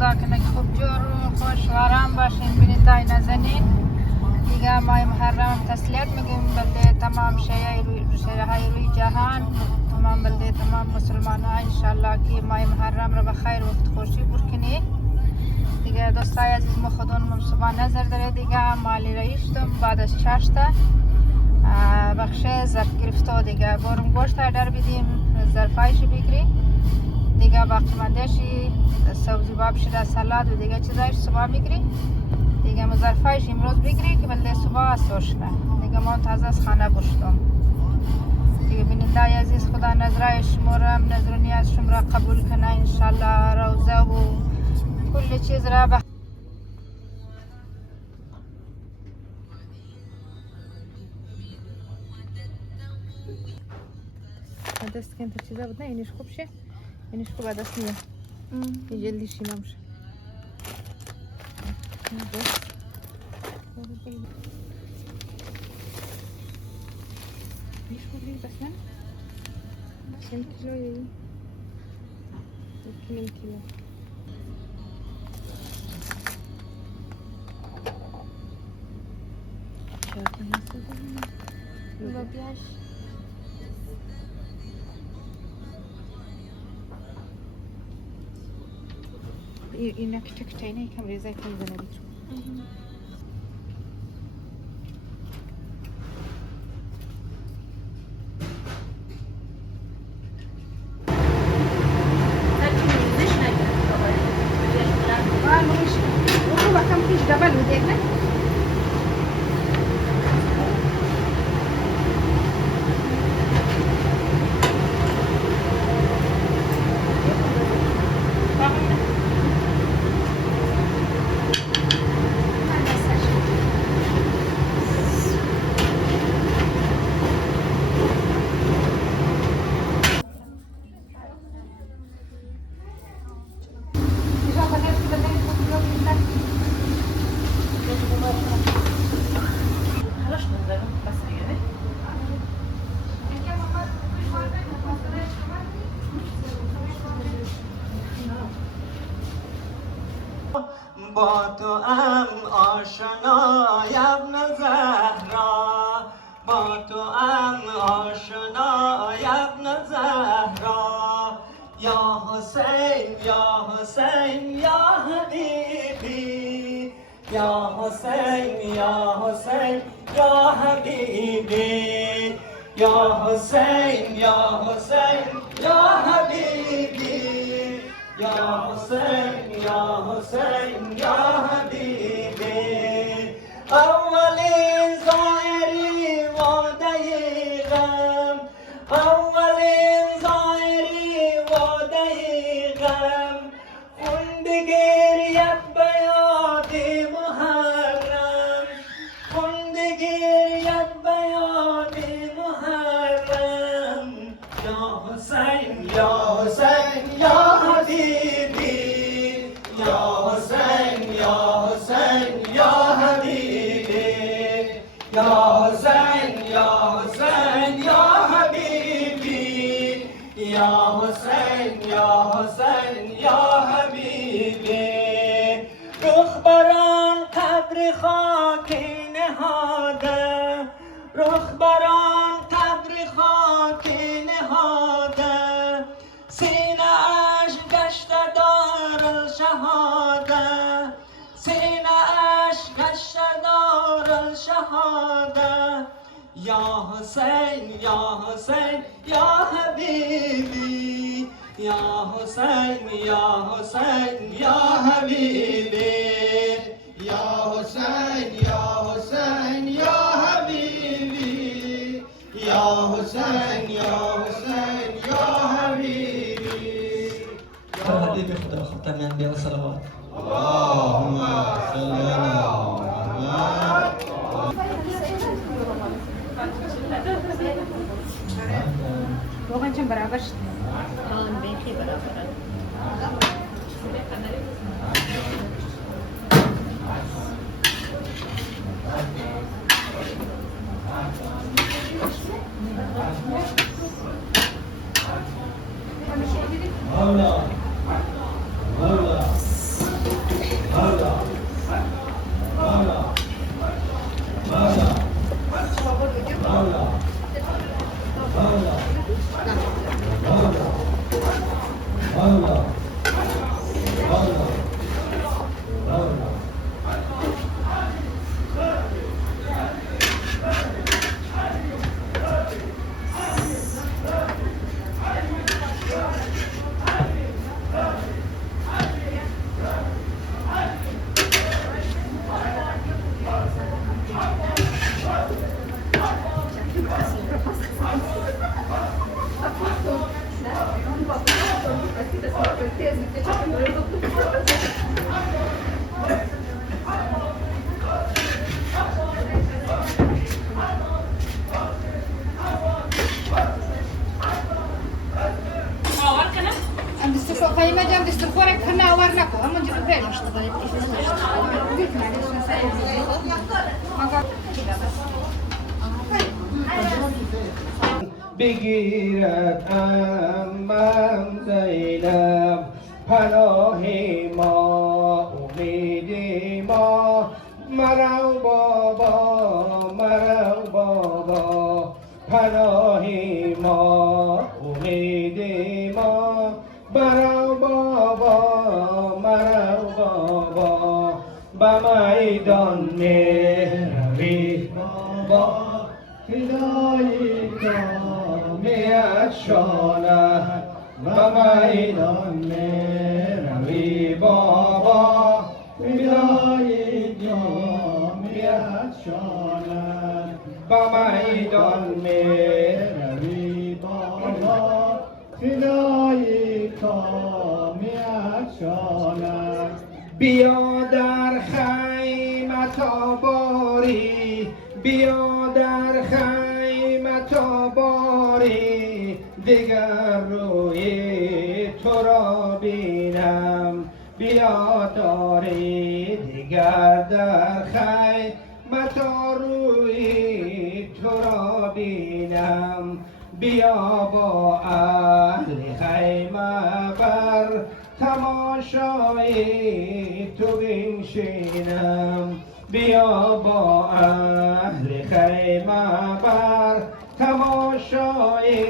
خدا کنه که خوب جور و خوش و آرام باشین بینندای نازنین. دیگه ماه محرم تسلیت میگیم بلده تمام شیعه روی جهان، تمام بلده تمام مسلمان ها انشالله که ماه محرم رو بخیر وقت خوشی برکنی. دیگه دوستای عزیز ما خودمون صبح نظر داره دیگه مالی رایشتم بعد از چاشته بخشه ظرف گرفته دیگه برم گوشت در بدیم ظرفایش بگیری دیگه باقی مندهشی سبزی باب شده سلاد و دیگه چیزایش صبح میگیری دیگه مظرفایش امروز بگیری که بلده صبح سوش نه دیگه ما تازه از خانه بشتم دیگه بینندای عزیز خدا نظرای شمارم نظر و نیاز شما را قبول کنه انشالله روزه و کل چیز را دست که انت چیزا بود نه اینش خوب شه اینش خوب دست نیه یه جلدی شیمم شه اینش خوب ریز بس نه 100 کیلو یه 2 کیلو لوبیاش اینا کچکتای یکم ریزه کم زنه بیتون با تو ام آشنا ابن زهرا با تو ام آشنا ابن زهرا یا حسین یا حسین یا حبیبی یا حسین یا حسین یا حبیبی یا حسین یا حسین یا حبیبی یا حسین یا حسین یا حبیبی اولین زائری وعده غم اولین زائری وعده غم خون بگیرید به یاد محرم خون بگیرید به یاد محرم یا حسین یا حسین یا حبیبی یا حسین یا حسین یا حبیبی یا حسین یا حسین یا حبیبی یا حسین یا حسین یا حبیبی رخ بران قبر خاکی نهاده رخ بران قبر خاکی نهاده سینه اش گشته دارالشهاده سینه اش گشته دارالشهاده یا حسین یا حسین یا حبیبی یا حسین یا حسین یا حبیبی یا حسین یا حسین یا حبیبی یا حسین یا حسین یا حبیبی یا حبیبی خدا ختم انبیاء و صلوات اللهم صل علی محمد روغن چون برابر شد آن بیخی برابر مولا مولا Am distrus o imagine am distrus ore când au arna cu am început pe nu știu dar e peste nu știu. Gât mai deci nu sai. Maka بگیرد امم زینب پناه ما امید ما مرو بابا مرو بابا پناه ما امید ما مرو بابا مرو بابا به میدان میروی بابا فدای جامعت شانه و میدان میروی بابا فدای جامعت شانه و میدان میروی بابا فدای جامعت شانه بیا در خیمت آباری بیا در خیمت آباری دیگر روی تو را بینم بیا داری دیگر در خیمت روی تو را بینم بیا با اهل خیمه بر تماشای تو بنشینم بیا با اهل خیمه بر تماشای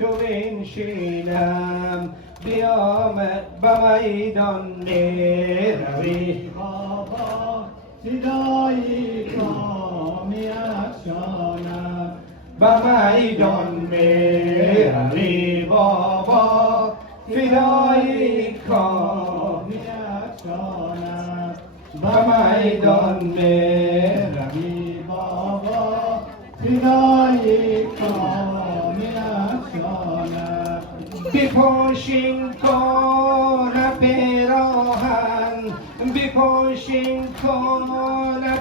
تو بنشینم بیا به میدان میروی بابا صدای کامیت شانم به میدان میروی بابا فدای کامیت شانم به میدان میروی بابا فدای کامیت شانم بپوشین کن پیراهن بپوشین کن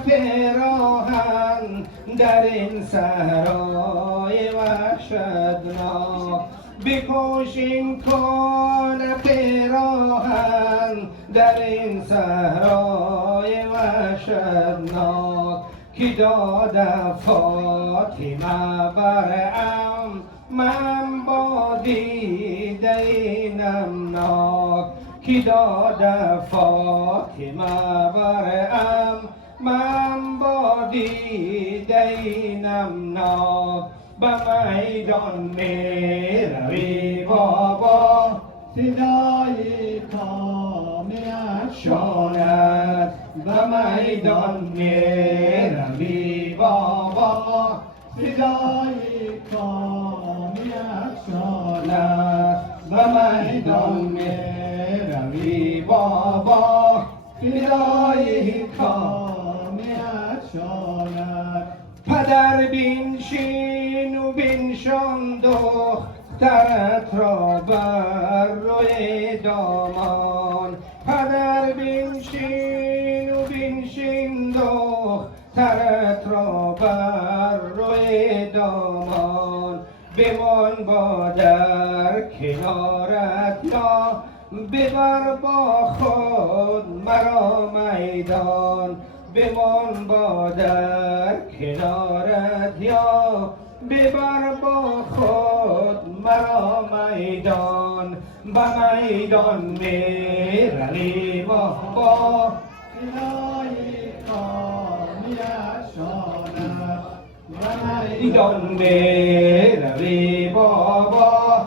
پیراهن در این صحرای وحشتناک بپوشین کن پیراهن در این صحرای وحشتناک که داده فاطمه برم من با دیده نمناک که داده فاطمه برم من با دیده نمناک به میدان میروی بابا صدای کامیت شانت به میدان میروی بابا صدای کامیت شانت به میدان میروی بابا صدای کامیت شانت پدر بنشین و بنشان دخترت را بر روی دامان پدر بنشین و بنشین دخترت را بر روی دامان بمان با در کنارت یا ببر با خود مرا میدان بمان با در کنارت یا ببر با خود مرا میدان به میدان میروی بابا فدای کامیت شانت به میدان میروی بابا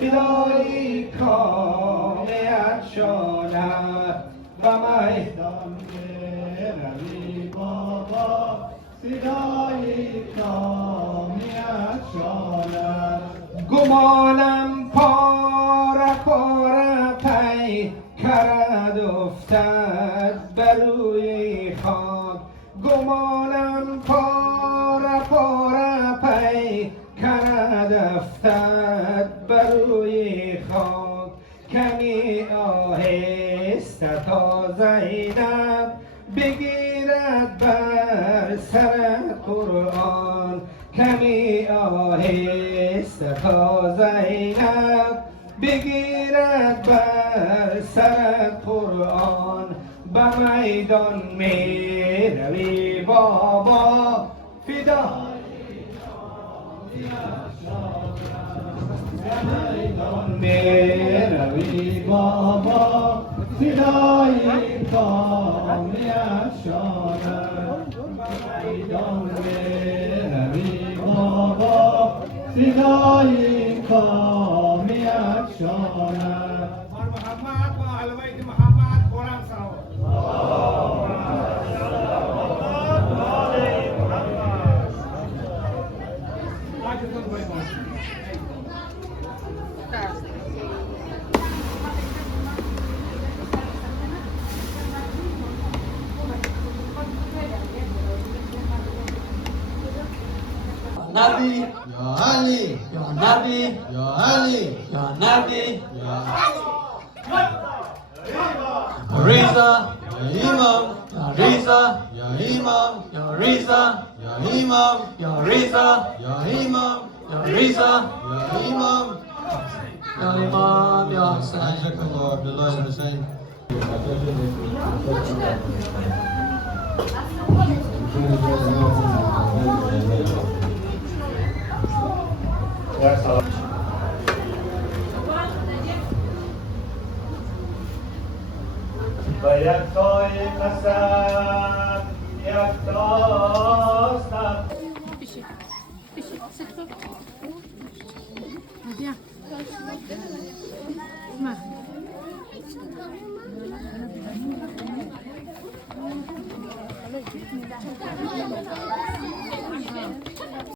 فدای کامیت شانت به میدان میروی بابا صدای کامیت شانت گمانم پاره پاره پی کرد افتد بر روی خاک گمانم پاره پاره پیکرد افتد بر روی خاک کمی آهسته تا زینب بگیرد بر سر قرآن کمی آهسته تا زینب بگیرد بر سر قرآن به میدان می روی بابا فدا میدان می روی بابا فدای پا می افشاند میدان می روی بابا فدای پا می افشاند محمد و اهل بیت محمد قرآن صلوات Nabi, Ya Ali, Ya Nabi, Ya Ali, Ya Nabi, Ya Riza, Ya Imam, Ya Riza, Ya Imam, Ya Riza, Ya Imam, Ya Riza, Ya Imam, Ya Riza, Ya Imam, Ya Imam, Ya Hussain. Jazakallah Abdullah ibn Hussain. و یک تای قسم